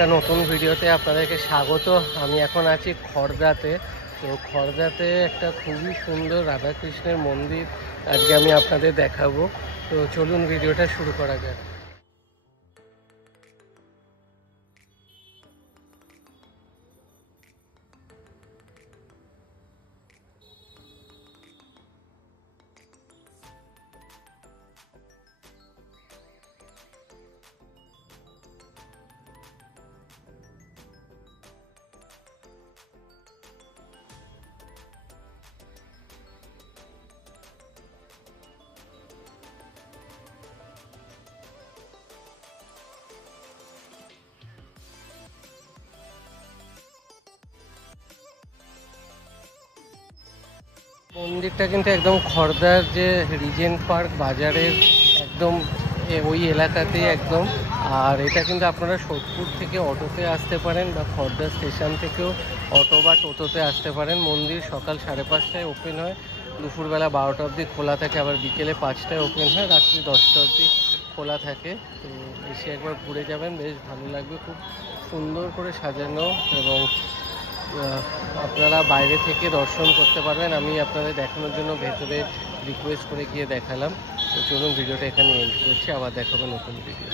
একটা নতুন ভিডিওতে আপনাদেরকে স্বাগত। আমি এখন আছি খড়দাতে। তো খড়দাতে একটা খুবই সুন্দর রাধাকৃষ্ণের মন্দির আজকে আমি আপনাদের দেখাবো। তো চলুন ভিডিওটা শুরু করা যাক। মন্দিরটা কিন্তু একদম খড়দার যে রিজেন্ট পার্ক বাজারের একদম ওই এলাকাতেই একদম। আর এটা কিন্তু আপনারা সোদপুর থেকে অটোতে আসতে পারেন বা খড়দা স্টেশন থেকেও অটো বা টোটোতে আসতে পারেন। মন্দির সকাল 5:30টায় ওপেন হয়, দুপুরবেলা 12টা অবধি খোলা থাকে, আবার বিকেলে 5টায় ওপেন হয়, রাত্রি 10টা অবধি খোলা থাকে। তো এসে একবার ঘুরে যাবেন, বেশ ভালো লাগবে। খুব সুন্দর করে সাজানো এবং আপনারা বাইরে থেকে দর্শন করতে পারবেন। আমি আপনাদের দেখানোর জন্য ভেতরে রিকোয়েস্ট করে গিয়ে দেখালাম। তো চলুন ভিডিওটা এখানে এন্ড করছি, আবার দেখাবো নতুন ভিডিও।